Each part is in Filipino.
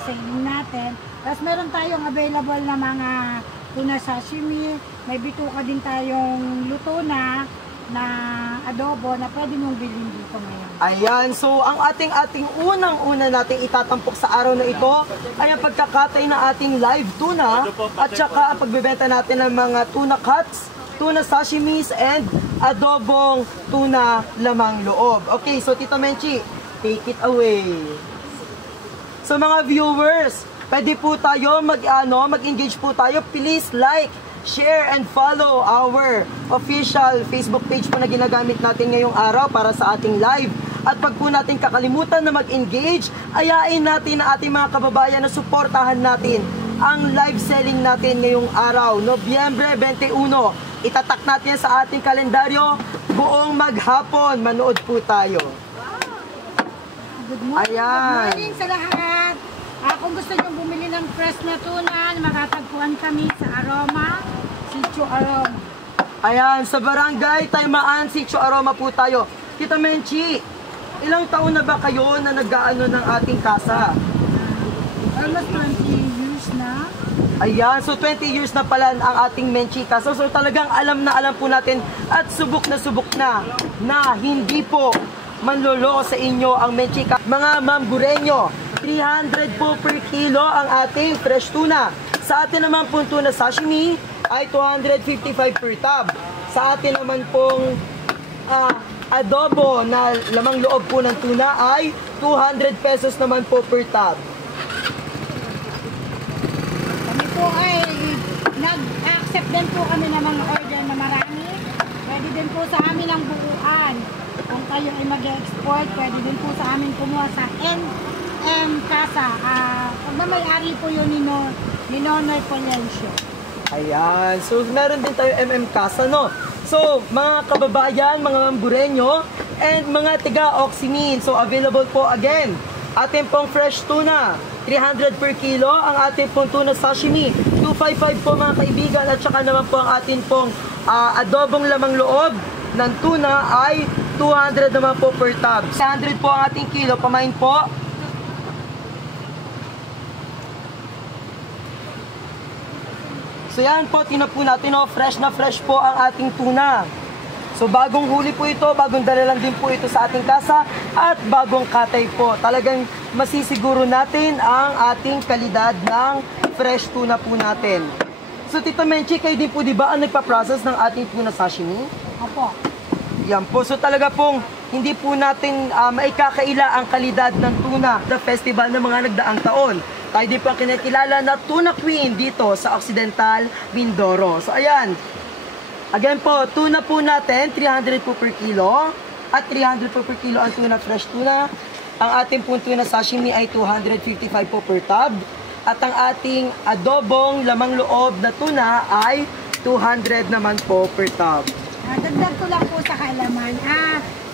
selling natin. Tapos meron tayong available na mga tuna sashimi. May bituka din tayong luto na adobo na pwede mong bilhin dito ngayon. Ayan, so ang ating unang-una nating itatampok sa araw na ito ay ang pagkakatay ng ating live tuna at saka ang pagbebenta natin ng mga tuna cuts, tuna sashimis, and adobong tuna lamang loob. Okay, so Tito Menchi, take it away. So mga viewers, pwede po tayo mag-engage po tayo. Please like, share, and follow our official Facebook page po na ginagamit natin ngayong araw para sa ating live. At pag po natin kakalimutan na mag-engage, ayain natin na ating mga kababayan na suportahan natin ang live selling natin ngayong araw, Nobyembre 21. Itatak natin sa ating kalendaryo, buong maghapon, manood po tayo. Good morning, Ayan. Good morning sa lahat. Kung gusto nyo bumili ng fresh na tuna, makatagpuan kami sa Aroma, Sitio Aroma. Ayan, sa Barangay Taymaan, Sitio Aroma po tayo. Tita Menchi, ilang taon na ba kayo na nag-aano ng ating kasa? Almost 20 years na. Ayan, so 20 years na pala ang ating Menchi kasa. So talagang alam po natin at subok na hindi po manloloko sa inyo ang Menchi kasa. Mga Ma'am Gureño, 300 po per kilo ang ating fresh tuna. Sa atin naman pong tuna sashimi ay 255 per tab. Sa atin naman pong adobo na lamang loob po ng tuna ay 200 pesos naman po per tab. Kami po ay nag-accept din po kami ng mga order na marami. Pwede din po sa amin ang buuan. Kung kayo ay mag-export, pwede din po sa amin kumuha sa Kasa. Pag na may-ari po yun ni Nonoy Polencio. Ayan, so meron din tayo Kasa, no? So, mga kababayan, mga Mambureño, and mga tiga-Oximin. So, available po again. Ating pong fresh tuna, 300 per kilo. Ang ating pong tuna sashimi, 255 po mga kaibigan. At saka naman po ang ating pong adobong lamang loob ng tuna ay 200 naman po per tab. 100 po ang ating kilo, pamain po. So yan po, tingnan po natin, fresh na fresh po ang ating tuna. So bagong huli po ito, bagong dala lang din po ito sa ating kasa at bagong katay po. Talagang masisiguro natin ang ating kalidad ng fresh tuna po natin. So Tito Menchi, kayo din po di ba ang nagpa-process ng ating tuna sashimi? Opo. Yan po, so talaga pong hindi po natin maikakaila ang kalidad ng tuna sa festival ng mga nagdaang taon. Tayo din po ang kinakilala na Tuna Queen dito sa Occidental Mindoro. So ayan, again po, tuna po natin, 300 po per kilo. At 300 po per kilo ang tuna, fresh tuna. Ang ating po tuna sashimi ay 255 po per tab. At ang ating adobong lamang loob na tuna ay 200 naman po per tab. Dagdag ko lang po sa kaalaman.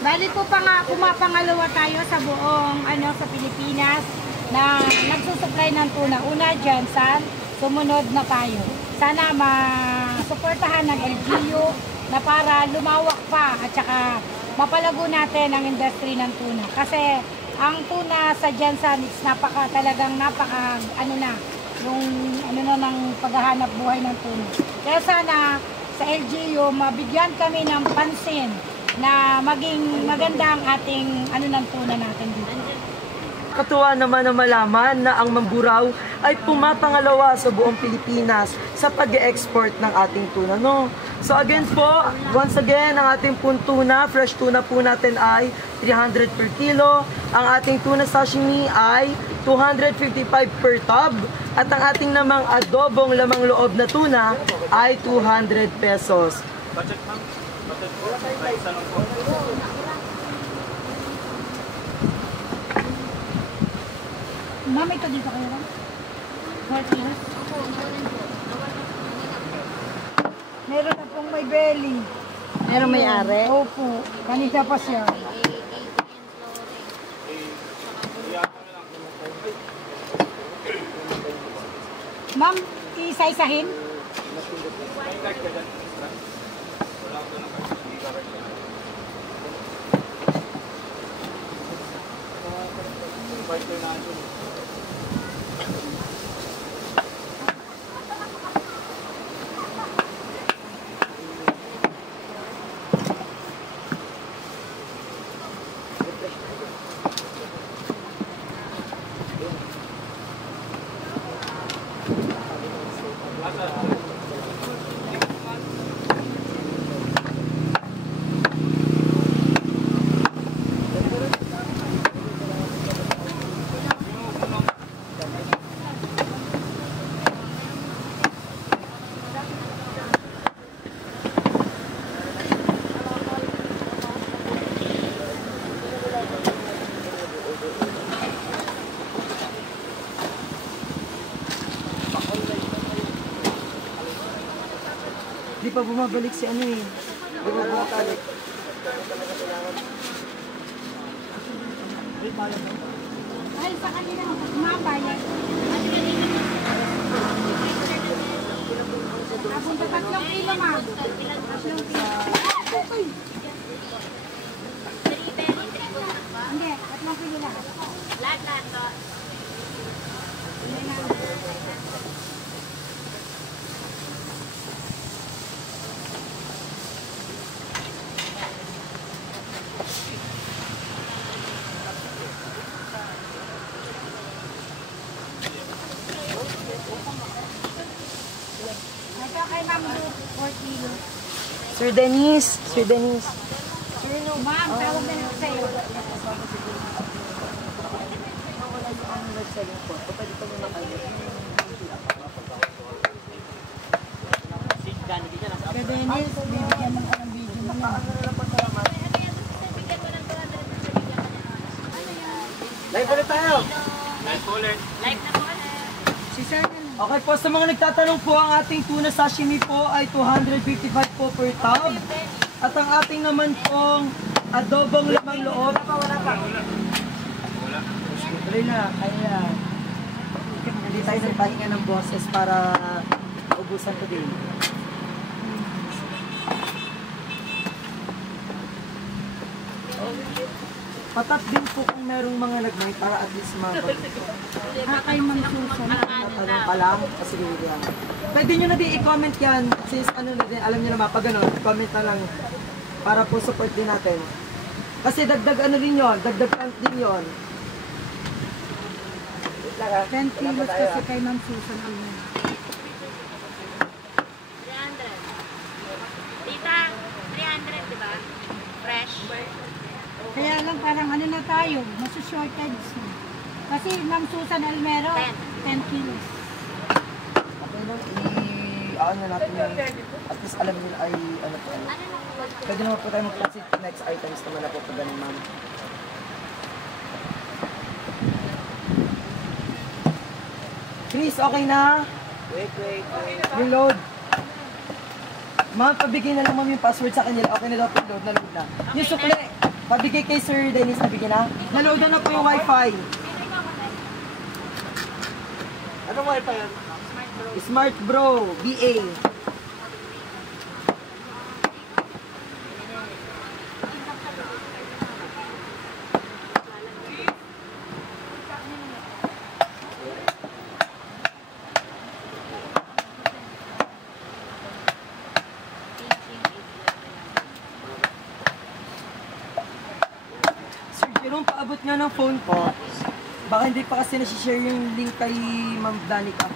Bali po pumapangalawa tayo sa buong sa Pilipinas na nagsusupply ng tuna. Una, Jensen, sumunod na tayo. Sana masuportahan ng LGU na para lumawak pa at saka mapalago natin ang industry ng tuna. Kasi ang tuna sa Jensen is talagang napaka ng paghahanap buhay ng tuna. Kaya sana sa LGU mabigyan kami ng pansin na maging maganda ang ating ng tuna natin dito. Katuwa naman na malaman na ang Mamburao ay pumapangalawa sa buong Pilipinas sa pag-export ng ating tuna, no? So again po, once again, ang ating pong tuna, fresh tuna po natin ay 300 per kilo. Ang ating tuna sashimi ay 255 per tab. At ang ating namang adobong lamang loob na tuna ay 200 pesos. Ma'am, ito dito kayo lang? 4 kilos? Meron na pong may belly. Meron may-ari? Opo. Kanina pa siya. Ma'am, isa-isahin? Di pa bumabalik si ano eh. Di pa bumabalik. Dahil sa kanila, mabayad. Napunta 3 kilo, ma'am. 3 kilo. Hindi, 3 kilo lahat. Lahat to. Ito kay ma'am, 4 kilo. Sir Denise. Sir Denise. Ma'am, tawag na lang sa'yo. Kay Dennis, bibigyan mo ko ng video mo na. Live ulit tayo. Live na po kasi. Si Sir na lang. Okay po, sa mga nagtatanong po, ang ating tuna sashimi po ay 255 po per tub. At ang ating naman pong adobong lamang loob. Wala pa. Tuloy na, kaya hindi tayo nagpahinga ng boses para ubusan ko din. Patat din po kung merong mga nagmay para at least mabag. Kay Ma'am Susan. Tanong pa lang, kasi yan. Pwede nyo na din i-comment yan, since ano na din, alam nyo naman, pag ano, comment na lang para po support din natin. Kasi dagdag ano din yon, dagdag count din yon. 10 kilos kasi kay Ma'am Susan. 300. Tita, 300, di ba? Fresh. Kaya lang parang ano na tayo, masu-shortage na. Kasi Ma'am Susan Almero, 10 kilos. Okay lang, ano natin yung, at least alam nila ay, ano po, ano. Pwede naman po tayo mag-proceed to next items naman na po pag ganun, ma'am. Chris, okay na? Wait. Reload. Ma'am, pabigay na lang ma'am yung password sa kanila. Okay na daw po, load na. Yung sukli, pabigay kay Sir Dennis, nabigay na? Naload na po yung wifi. Anong wifi yan? Smart Bro, BA. Sir Jerome, paabot nga ng phone ko. Baka hindi pa kasi nasi-share yung link kay Ma'am Danica.